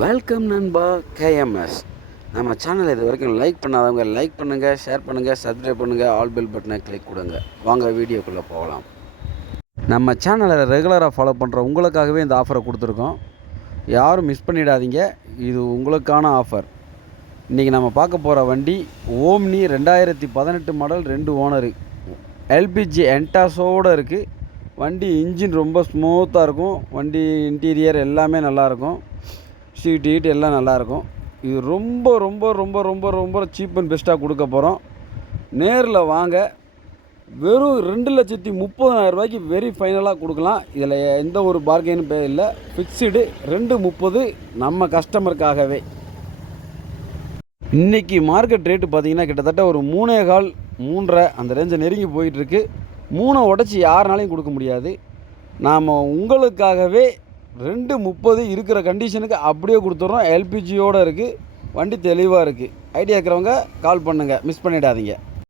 Welcome நண்பா KMS நம்ம channel இது வரைக்கும் லைக் பண்ணாதவங்க லைக் பண்ணுங்கள் ஷேர் பண்ணுங்கள் சப்ஸ்கிரைப் பண்ணுங்கள் ஆல் பெல் பட்டனை கிளிக் கொடுங்க. வாங்க வீடியோக்குள்ளே போகலாம். நம்ம சேனலை ரெகுலராக ஃபாலோ பண்ணுற உங்களுக்காகவே இந்த ஆஃபரை கொடுத்துருக்கோம். யாரும் மிஸ் பண்ணிடாதீங்க. இது உங்களுக்கான ஆஃபர் இன்றைக்கி நம்ம பார்க்க போகிற வண்டி ஓம்னி ரெண்டாயிரத்தி பதினெட்டு மாடல் ரெண்டு ஓனரு எல்பிஜி என்டாஸோடு இருக்குது வண்டி இன்ஜின் ரொம்ப ஸ்மூத்தாக இருக்கும். வண்டி இன்டீரியர் எல்லாமே நல்லாயிருக்கும் சீட்டு ஹீட் எல்லாம் நல்லாயிருக்கும். இது ரொம்ப ரொம்ப ரொம்ப ரொம்ப ரொம்ப சீப் அண்ட் பெஸ்ட்டாக கொடுக்க போகிறோம் நேரில் வாங்க. வெறும் ரெண்டு லட்சத்தி முப்பதாயிரம் ரூபாய்க்கு வெரி ஃபைனலாக கொடுக்கலாம். இதில் எந்த ஒரு பார்கெயினும் பே இல்லை. ஃபிக்ஸுடு ரெண்டு முப்பது நம்ம கஸ்டமருக்காகவே இன்றைக்கி மார்க்கெட் ரேட்டு பார்த்தீங்கன்னா கிட்டத்தட்ட ஒரு மூணே கால் மூன்றரை அந்த ரேஞ்சை நெருங்கி போயிட்டுருக்கு மூணை உடச்சி யாருனாலையும் கொடுக்க முடியாது. நாம் உங்களுக்காகவே ரெண்டு முப்பது இருக்கிற கண்டிஷனுக்கு அப்படியே கொடுத்துட்றோம். எல்பிஜியோடு இருக்குது வண்டி தெளிவாக இருக்குது ஐடியா இருக்கிறவங்க கால் பண்ணுங்கள் மிஸ் பண்ணிடாதீங்க.